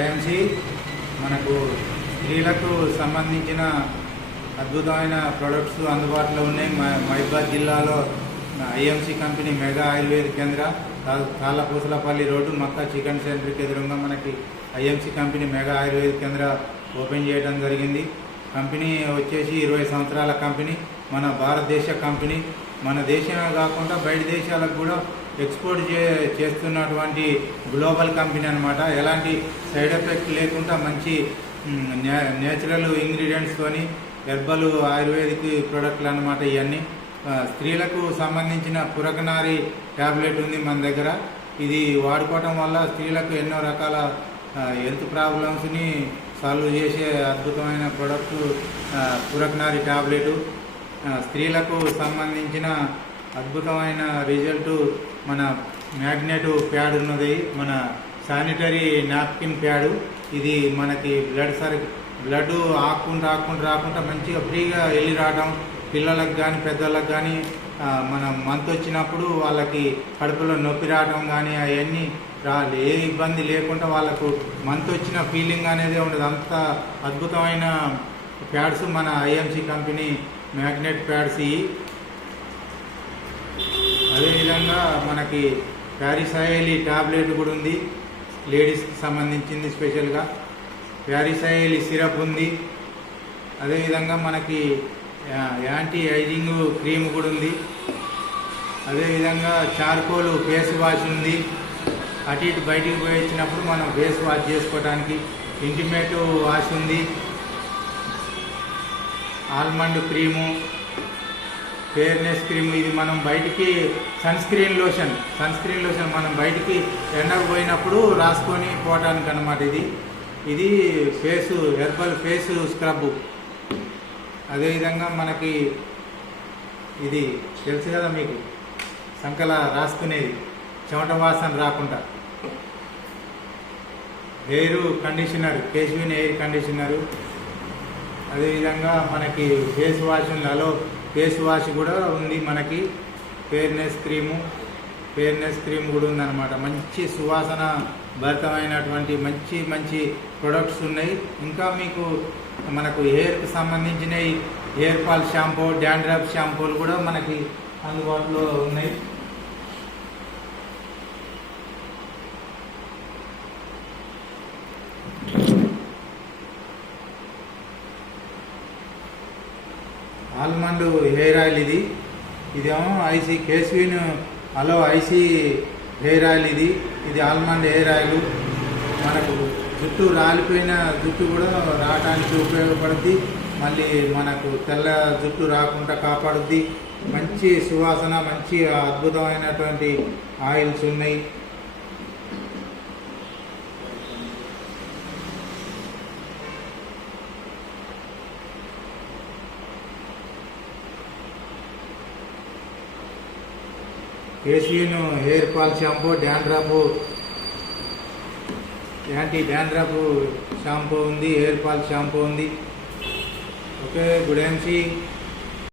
గుడెంసి మనకు స్త్రీలకు సంబంధించిన అద్భుతమైన ప్రొడక్ట్స్ అందుబాటులో ఉన్నాయి. మహబూబాబాద్ జిల్లాలో ఐఎంసి కంపెనీ మెగా ఆయుర్వేద కేంద్ర తాళ్ళపూసలపల్లి రోడ్డు మక్కా చికెన్ సెంటర్కి ఎదురుగా మనకి ఐఎంసి కంపెనీ మెగా ఆయుర్వేద కేంద్ర ఓపెన్ చేయడం జరిగింది. కంపెనీ వచ్చేసి 20 సంవత్సరాల కంపెనీ, మన భారతదేశ కంపెనీ. మన దేశమే కాకుండా బయట దేశాలకు కూడా ఎక్స్పోర్ట్ చేస్తున్నటువంటి గ్లోబల్ కంపెనీ అనమాట. ఎలాంటి సైడ్ ఎఫెక్ట్ లేకుండా మంచి నేచురల్ ఇంగ్రీడియంట్స్తోని హెర్బల్ ఆయుర్వేదిక్ ప్రోడక్ట్లు అనమాట. ఇవన్నీ స్త్రీలకు సంబంధించిన పురకనారి ట్యాబ్లెట్ ఉంది మన దగ్గర. ఇది వాడుకోవటం వల్ల స్త్రీలకు ఎన్నో రకాల హెల్త్ ప్రాబ్లమ్స్ని సాల్వ్ చేసే అద్భుతమైన ప్రోడక్ట్ పురకనారి ట్యాబ్లెట్. స్త్రీలకు సంబంధించిన అద్భుతమైన రిజల్ట్ మన మ్యాగ్నెట్ ప్యాడ్ ఉన్నది, మన శానిటరీ నాప్కిన్ ప్యాడు. ఇది మనకి బ్లడ్ ఆకుండా రాకుండా మంచిగా ఫ్రీగా వెళ్ళి రావడం, పిల్లలకు కానీ పెద్దలకు కానీ మనం మంత్ వచ్చినప్పుడు వాళ్ళకి కడుపులో నొప్పి రావడం కానీ అవన్నీ ఏ ఇబ్బంది లేకుండా వాళ్ళకు మంత్ వచ్చిన ఫీలింగ్ అనేది ఉండదు. అంత అద్భుతమైన ప్యాడ్స్ మన ఐఎంసి కంపెనీ మ్యాగ్నెట్ ప్యాడ్స్. అదేవిధంగా మనకి ప్యారిసాయలి ట్యాబ్లెట్ కూడా ఉంది, లేడీస్కి సంబంధించింది స్పెషల్గా. ప్యారిసాయలి సిరప్ ఉంది. అదేవిధంగా మనకి యాంటీ ఏజింగ్ క్రీమ్ కూడా ఉంది. అదేవిధంగా చార్కోల్ ఫేస్ వాష్ ఉంది. అటు ఇటు బయటికి పోయి వచ్చినప్పుడు మనం ఫేస్ వాష్ చేసుకోవడానికి ఇంటిమేట్ వాష్ ఉంది. Almond cream, fairness cream. ఇది మనం బయటికి సన్ స్క్రీన్ లోషన్ మనం బయటికి ఎండకు పోయినప్పుడు రాసుకొని పోవటానికి అన్నమాట. ఇది ఫేసు హెర్బల్ ఫేస్ స్క్రబ్. అదేవిధంగా మనకి ఇది తెలుసు కదా మీకు, సంకల రాసుకునేది చెమట వాసన రాకుండా. Hair conditioner, Keshavin hair conditioner. అదేవిధంగా మనకి ఫేస్ వాష్ ఉంది, అలో ఫేస్ వాష్ కూడా ఉంది మనకి. ఫేర్నెస్ క్రీమ్ కూడా ఉందన్నమాట. మంచి సువాసన భరితమైనటువంటి మంచి ప్రొడక్ట్స్ ఉన్నాయి. ఇంకా మీకు మనకు హెయిర్కి సంబంధించిన హెయిర్ ఫాల్ షాంపూ, డాండ్రఫ్ షాంపూలు కూడా మనకి అందుబాటులో ఉన్నాయి. ఆల్మండ్ హెయిర్ ఆయిల్ ఇదేమో ఐసీ కేశవిన్ అలో ఐసీ హెయిర్ ఆయిల్. ఇది ఆల్మండ్ హెయిర్ ఆయిల్. మనకు జుట్టు రాలిపోయిన జుట్టు కూడా రావడానికి ఉపయోగపడుద్ది. మళ్ళీ మనకు తెల్ల జుట్టు రాకుండా కాపాడుద్ది. మంచి సువాసన, మంచి అద్భుతమైనటువంటి ఆయిల్స్ ఉన్నాయి. Keshavin hair fall shampoo, anti dandruff shampoo ఉంది, హెయిర్ ఫాల్ షాంపూ ఉంది. Okay, good MC.